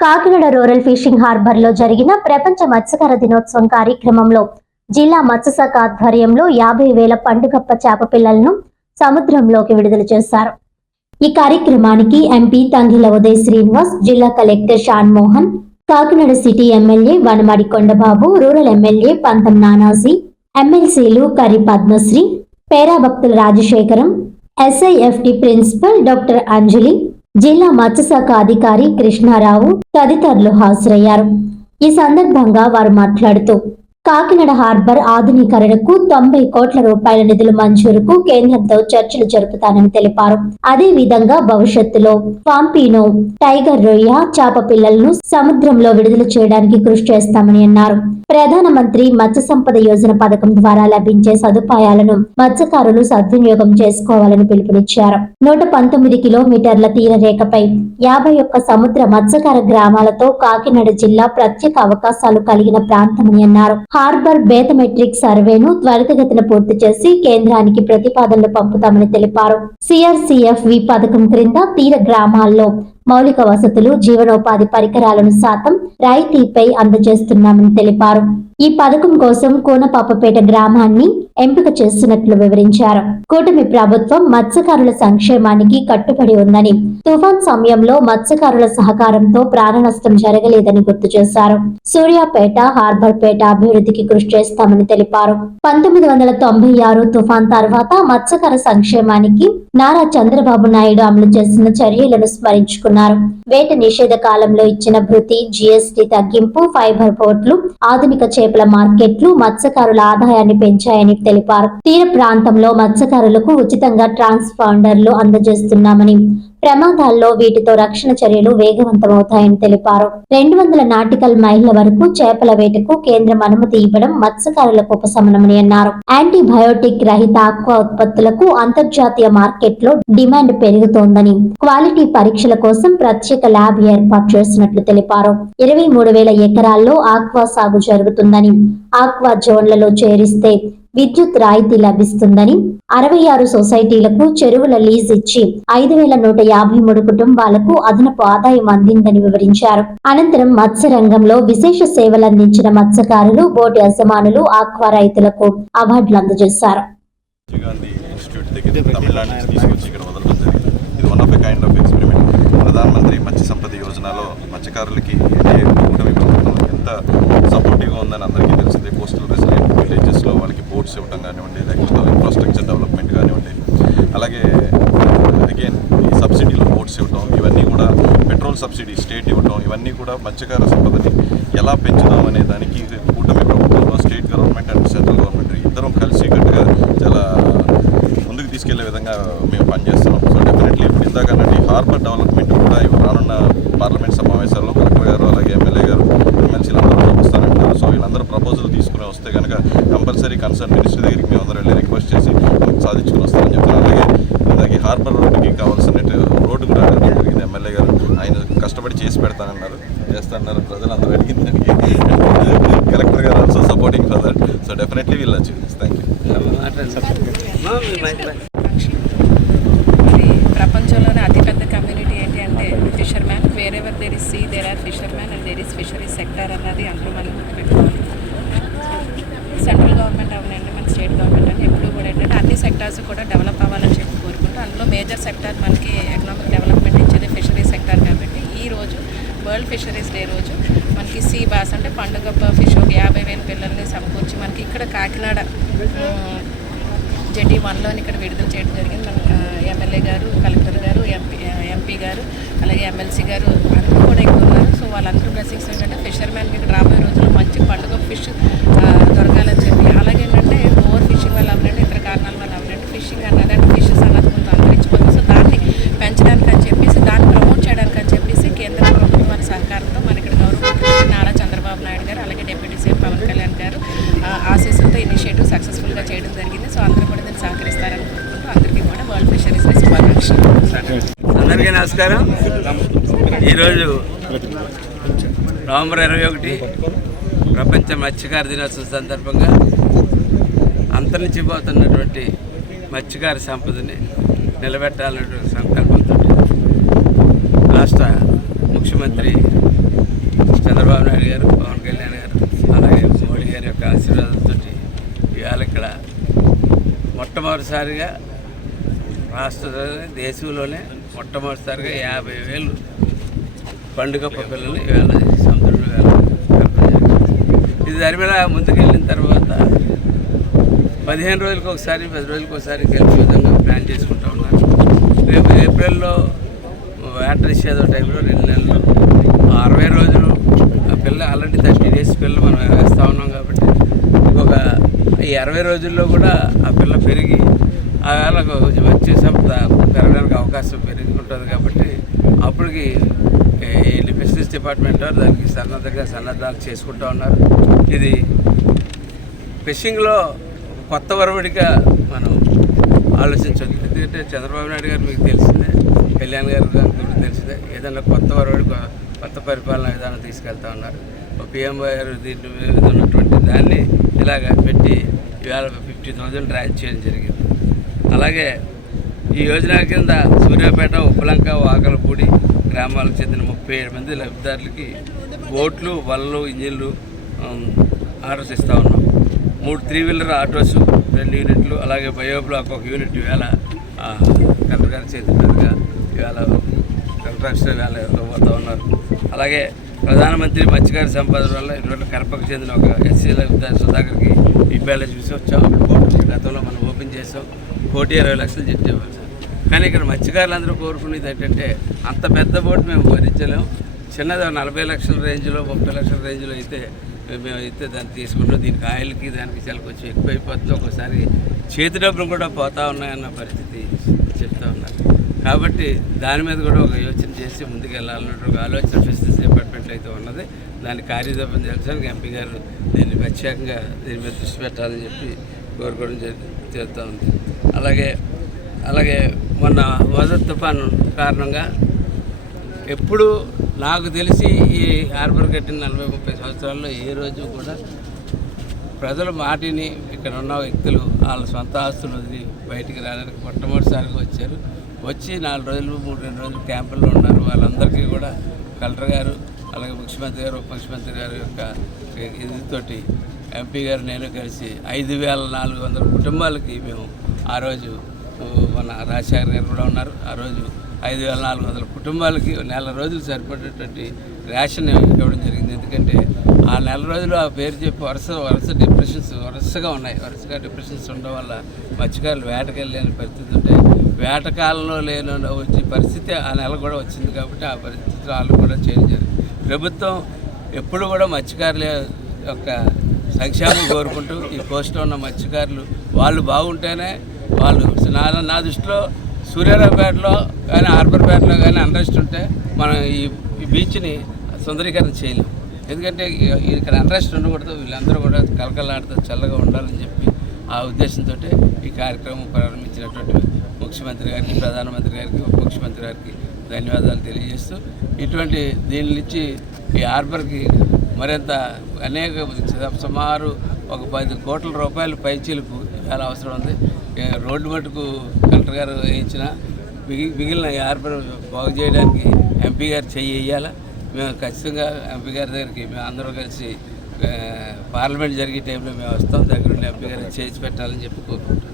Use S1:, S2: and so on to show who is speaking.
S1: Kakinada rural fishing హార్బర్లో జరిగిన ప్రపంచ మత్స్యకార దినోత్సవం కార్యక్రమంలో జిల్లా మత్స్యశాఖ ఆధ్వర్యంలో యాభై వేల పండుగప్ప చేప పిల్లలను సముద్రంలోకి విడుదల చేశారు. ఈ కార్యక్రమానికి ఎంపీ తంగిల ఉదయ్ శ్రీనివాస్ జిల్లా collector Shan Mohan Kakinada city MLA Vanamadi Kondababu rural MLA Pantham Nanaji ఎమ్మెల్సీలు Kari Padmasri Perabhaktula Rajasekharam SIFT principal doctor Anjali జిల్లా మత్స్యశాఖ అధికారి కృష్ణారావు తదితరులు హాజరయ్యారు. ఈ సందర్భంగా వారు మాట్లాడుతూ కాకినాడ హార్బర్ ఆధునీకరణకు తొంభై కోట్ల రూపాయల నిధులు మంజూరుకు కేంద్రంతో చర్చలు జరుపుతానని తెలిపారు. అదే విధంగా భవిష్యత్తులో పాంపీనో టైగర్ రొయ్య చేప పిల్లలను సముద్రంలో విడుదల చేయడానికి కృషి చేస్తామని అన్నారు. ప్రధానమంత్రి మత్స్య సంపద యోజన పథకం ద్వారా లభించే సదుపాయాలను మత్స్యకారులు సద్వినియోగం చేసుకోవాలని పిలుపునిచ్చారు. నూట పంతొమ్మిది కిలోమీటర్ల తీరరేఖపై యాభై ఒక్క సముద్ర మత్స్యకార గ్రామాలతో కాకినాడ జిల్లా ప్రత్యేక అవకాశాలు కలిగిన ప్రాంతమని అన్నారు. హార్బర్ బేతమెట్రిక్ సర్వేను త్వరితగతిన పూర్తి చేసి కేంద్రానికి ప్రతిపాదనలు పంపుతామని తెలిపారు. సిఆర్సిఎఫ్ వి పథకం క్రింద తీర గ్రామాల్లో మౌలిక వసతులు జీవనోపాధి పరికరాలను శాతం రాయితీపై అందజేస్తున్నామని తెలిపారు. ఈ పథకం కోసం కోనపాపపేట గ్రామాన్ని ఎంపిక చేస్తున్నట్లు వివరించారు. కూటమి ప్రభుత్వం మత్స్యకారుల సంక్షేమానికి కట్టుబడి ఉందని తుఫాన్ సమయంలో మత్స్యకారుల సహకారంతో ప్రాణ నష్టం జరగలేదని గుర్తు చేశారు. సూర్యాపేట హార్బర్ పేట అభివృద్ధికి కృషి చేస్తామని తెలిపారు. పంతొమ్మిది వందల తొంభై ఆరు తుఫాన్ తర్వాత మత్స్యకార సంక్షేమానికి నారా చంద్రబాబు నాయుడు అమలు చేసిన చర్యలను స్మరించుకున్నారు. వేట నిషేధ కాలంలో ఇచ్చిన భృతి జీఎస్టీ తగ్గింపు ఫైబర్ పోర్ట్లు ఆధునిక చేపల మార్కెట్లు మత్స్యకారుల ఆదాయాన్ని పెంచాయని తెలిపారు. తీర ప్రాంతంలో మత్స్యకారులకు ఉచితంగా ట్రాన్స్పాండర్లు అందజేస్తున్నామని ప్రమాదాల్లో వీటితో రక్షణ చర్యలు వేగవంతమవుతాయని తెలిపారు. రెండు వందల నాటికల్ మైళ్ళ వరకు చేపల వేటకు కేంద్రం అనుమతి ఇవ్వడం మత్స్యకారులకు ఉపశమనమని అన్నారు. యాంటీబయోటిక్ రహిత ఆక్వా ఉత్పత్తులకు అంతర్జాతీయ మార్కెట్లో డిమాండ్ పెరుగుతోందని క్వాలిటీ పరీక్షల కోసం ప్రత్యేక ల్యాబ్ ఏర్పాటు చేసినట్లు తెలిపారు. ఇరవై మూడు వేల ఎకరాల్లో ఆక్వా సాగు జరుగుతుందని ఆక్వా జోన్లలో చేరిస్తే విద్యుత్ రాయితీ లభిస్తుందని అరవై ఆరు సొసైటీలకు చెరువుల లీజ్ ఇచ్చి ఐదు వేల నూట యాభై మూడు కుటుంబాలకు అదనపు ఆదాయం అందిందని వివరించారు. అనంతరం మత్స్య రంగంలో విశేష సేవలందించిన మత్స్యకారులు బోటు యజమానులు ఆక్వా రైతులకు అవార్డులు అందజేశారు.
S2: ప్రధానమంత్రి మత్స్య సంపద యోజనలో మత్స్యకారులకి ఎన్డీఏ కూటమి ప్రభుత్వం ఎంత సపోర్టివ్గా ఉందని అందరికీ తెలిసిందే కోస్టల్ రెసిడెంట్ విలేజెస్లో వాళ్ళకి ఇవ్వడం కానివ్వండి లేకపోతే ఇన్ఫ్రాస్ట్రక్చర్ డెవలప్మెంట్ కానివ్వండి. అలాగే అగైన్ ఈ సబ్సిడీలో ఓట్స్ ఇవ్వడం ఇవన్నీ కూడా పెట్రోల్ సబ్సిడీ స్టేట్ ఇవ్వడం ఇవన్నీ కూడా మత్స్యకార సంపదని ఎలా పెంచుదాం అనే కూటమి ప్రభుత్వంలో state government and central government ఇద్దరం కలిసి కట్టుగా చాలా ముందుకు తీసుకెళ్ళే విధంగా మేము పనిచేస్తున్నాం సో డెఫినెట్లీ ఇప్పుడు ఇందాక అన్నట్టు ఈ హార్బర్ డెవలప్మెంట్ కూడా ఇప్పుడు రానున్న పార్లమెంట్ సమావేశాల్లో కలెక్టర్ గారు అలాగే ఎమ్మెల్యే గారు ఎమ్మెల్సీలు అందరూ వస్తారంటున్నారు సో వీళ్ళందరూ ప్రపోజల్ తీసుకుని వస్తే కనుక కంపల్సరీ కన్సర్న్ మినిస్టర్ దగ్గరికి మేము అందరూ వెళ్ళి రిక్వెస్ట్ చేసి సాధించుకుని వస్తారని చెప్తున్నారు అలాగే ఇందాక ఈ హార్బర్ రోడ్డుకి కావాల్సిన రోడ్డు కూడా అడగడం జరిగింది ఎమ్మెల్యే గారు ఆయన కష్టపడి చేసి పెడతానన్నారు. చేస్తానన్నారు. ప్రజలందరూ అడిగిన దానికి. కలెక్టర్ గారు also supporting for that so definitely we'll achieve thank you
S3: ఇది సెక్టార్స్ కూడా డెవలప్ అవ్వాలని చెప్పి కోరుకుంటూ అందులో మేజర్ సెక్టార్ మనకి ఎకనామిక్ డెవలప్మెంట్ ఇచ్చేది ఫిషరీ సెక్టార్ కాబట్టి ఈ రోజు వరల్డ్ ఫిషరీస్ డే రోజు మనకి సీ బాస్ అంటే పండుగ ఫిష్ ఒక యాభై వేల పిల్లల్ని సమకూర్చి మనకి ఇక్కడ కాకినాడ ఉమ్, వన్లోని ఇక్కడ విడుదల చేయడం జరిగింది. మనం
S4: నమస్కారం. ఈరోజు నవంబర్ ఇరవై ఒకటి ప్రపంచ మత్స్యకార దినోత్సవం సందర్భంగా అంతరించిపోతున్నటువంటి మత్స్యకార సంపదని నిలబెట్టాలన్నటువంటి సంకల్పంతో రాష్ట్ర ముఖ్యమంత్రి చంద్రబాబు నాయుడు గారు పవన్ కళ్యాణ్ గారు అలాగే మోడీ గారి యొక్క ఆశీర్వాదంతో ఇవాళ ఇక్కడ మొట్టమొదటిసారిగా రాష్ట్రంలోనే దేశంలోనే మొట్టమొదటిసారిగా యాభై వేలు పండుగ పిల్లల్ని ఇవాళ సముద్రంలో ఇవాళ ఇది జరిమిన ముందుకెళ్ళిన తర్వాత పదిహేను రోజులకు ఒకసారి పది రోజులకు ఒకసారి కలిపి విధంగా ప్లాన్ చేసుకుంటా ఉన్నారు. రేపు ఏప్రిల్లో వేట నిషేధం టైంలో రెండు నెలలు. అరవై రోజులు ఆ పిల్ల ఆల్రెడీ థర్టీ డేస్ పిల్ల మనం వేస్తూ ఉన్నాం కాబట్టి ఇంకొక ఈ అరవై రోజుల్లో కూడా ఆ పిల్ల పెరిగి ఆ వేళకు వచ్చే సంపద పెరగడానికి అవకాశం పెరిగి ఉంటుంది కాబట్టి అప్పటికి ఈ ఫిషరీస్ డిపార్ట్మెంట్ వారు దానికి సన్నద్ధంగా సన్నద్ధాలు చేసుకుంటూ ఉన్నారు. ఇది ఫిషింగ్లో కొత్త వరవడిగా మనం ఆలోచించవచ్చు ఎందుకంటే చంద్రబాబు నాయుడు గారు మీకు తెలిసిందే కళ్యాణ్ గారు మీకు తెలిసిందే ఏదైనా కొత్త వరవడి కొత్త పరిపాలన విధానం తీసుకెళ్తా ఉన్నారు. పిఎం గారు దీంట్లో ఉన్నటువంటి దాన్ని ఇలాగ పెట్టి ఇవాళ ఫిఫ్టీ థౌజండ్ ర్యాంక్ చేయడం జరిగింది. అలాగే ఈ యోజన కింద సూర్యాపేట ఉప్పలంక వాకలపూడి గ్రామాలకు చెందిన ముప్పై ఏడు మంది లబ్ధిదారులకి బోట్లు వలలు ఇంజిన్లు ఆర్డర్స్ ఇస్తూ ఉన్నాం. మూడు త్రీ వీలర్ ఆటోస్ రెండు యూనిట్లు అలాగే బయో బ్లాక్ ఒక యూనిట్ ఇవాళ కలెక్టర్ గారి చేతి ఇవాళ కలెక్టర్ ఇవాళ పోతూ ఉన్నారు. అలాగే ప్రధానమంత్రి మత్స్యకార సంపద వల్ల ఇటువంటి కడపకు చెందిన ఒక ఎస్సీ లబ్ధిదారు సుధాకర్కి ఇబ్బంది చూసి వచ్చాం. గతంలో మనం ఓపెన్ చేసాం. కోటి ఇరవై లక్షలు చెప్తే కానీ ఇక్కడ మత్స్యకారులందరూ కోరుకునేది ఏంటంటే అంత పెద్ద బోట్ మేము భరించలేము చిన్నది నలభై లక్షల రేంజ్లో ముప్పై లక్షల రేంజ్లో అయితే మేము అయితే దాన్ని తీసుకుంటాం. దీనికి ఆయిల్కి దానికి చాలా కొంచెం ఎక్కువ అయిపోతుంది ఒకసారి చేతి డబ్బులు కూడా పోతా ఉన్నాయన్న పరిస్థితి చెప్తా ఉన్నారు. కాబట్టి దాని మీద కూడా ఒక యోచన చేసి ముందుకు వెళ్ళాలన్నట్టు ఒక ఆలోచన ఫిషరీస్ డిపార్ట్మెంట్ అయితే ఉన్నది. దాని కార్యదర్శనం తెలుసానికి ఎంపీ గారు దీన్ని ప్రత్యేకంగా దీని మీద దృష్టి పెట్టాలని చెప్పి కోరుకోవడం జరి- జరుగుతూ ఉంది. అలాగే అలాగే మొన్న వదర్ తుఫాను కారణంగా ఎప్పుడు నాకు తెలిసి ఈ హార్బర్ కట్టిన నలభై ముప్పై సంవత్సరాల్లో ఏ రోజు కూడా ప్రజల మాటిని ఇక్కడ ఉన్న వ్యక్తులు వాళ్ళ సొంత ఆస్తులు వదిలి బయటికి రావడానికి మొట్టమొదటిసారిగా వచ్చారు. వచ్చి నాలుగు రోజులు మూడు రెండు రోజులు క్యాంపుల్లో ఉన్నారు. వాళ్ళందరికీ కూడా కలెక్టర్ గారు అలాగే ముఖ్యమంత్రి గారు ఉప ముఖ్యమంత్రి గారి యొక్క ఇదితోటి ఎంపీ గారు నేను కలిసి ఐదు వేల నాలుగు వందల కుటుంబాలకి మేము ఆ రోజు మన రాజశేఖర్ గారు కూడా ఉన్నారు. ఆ రోజు ఐదు వేల నాలుగు వందల కుటుంబాలకి నెల రోజులు సరిపడేటువంటి రేషన్ ఇవ్వడం జరిగింది. ఎందుకంటే ఆ నెల రోజులు ఆ పేరు చెప్పి వరుస వరుస డిప్రెషన్స్ వరుసగా ఉన్నాయి. వరుసగా డిప్రెషన్స్ ఉండడం వల్ల మత్స్యకారులు వేటకెళ్ళలేని పరిస్థితి ఉంటాయి. వేటకాలంలో లేని వచ్చే పరిస్థితి ఆ నెల కూడా వచ్చింది కాబట్టి ఆ పరిస్థితి వాళ్ళు కూడా చేంజ్ ప్రభుత్వం ఎప్పుడు కూడా మత్స్యకారుల యొక్క సంక్షేమం కోరుకుంటూ ఈ కోస్ట్లో ఉన్న మత్స్యకారులు వాళ్ళు బాగుంటేనే వాళ్ళు నా నా దృష్టిలో సూర్యారావుపేటలో కానీ హార్బర్పేటలో కానీ అన్రెస్ట్ ఉంటే మనం ఈ ఈ బీచ్ని సుందరీకరణ చేయలేం. ఎందుకంటే ఇక్కడ అన్రెస్ట్ ఉండకూడదు వీళ్ళందరూ కూడా కలకలాడుతూ చల్లగా ఉండాలని చెప్పి ఆ ఉద్దేశంతో ఈ కార్యక్రమం ప్రారంభించినటువంటి ముఖ్యమంత్రి గారికి ప్రధానమంత్రి గారికి ఉప ముఖ్యమంత్రి గారికి ధన్యవాదాలు తెలియజేస్తూ ఇటువంటి దీని నుంచి ఈ హార్బర్కి మరింత అనేక సుమారు ఒక పది కోట్ల రూపాయలు పైచీలకు చాలా అవసరం ఉంది. రోడ్డు మటుకు కలెక్టర్ గారు వేయించిన మిగిలిన ఈ హార్బర్ బాగు చేయడానికి ఎంపీ గారు చెయ్యి మేము ఖచ్చితంగా ఎంపీ గారి దగ్గరికి మేము అందరూ కలిసి పార్లమెంట్ జరిగే టైంలో మేము వస్తాం. దగ్గర ఎంపీ గారికి చేసి పెట్టాలని చెప్పి కోరుకుంటున్నాం.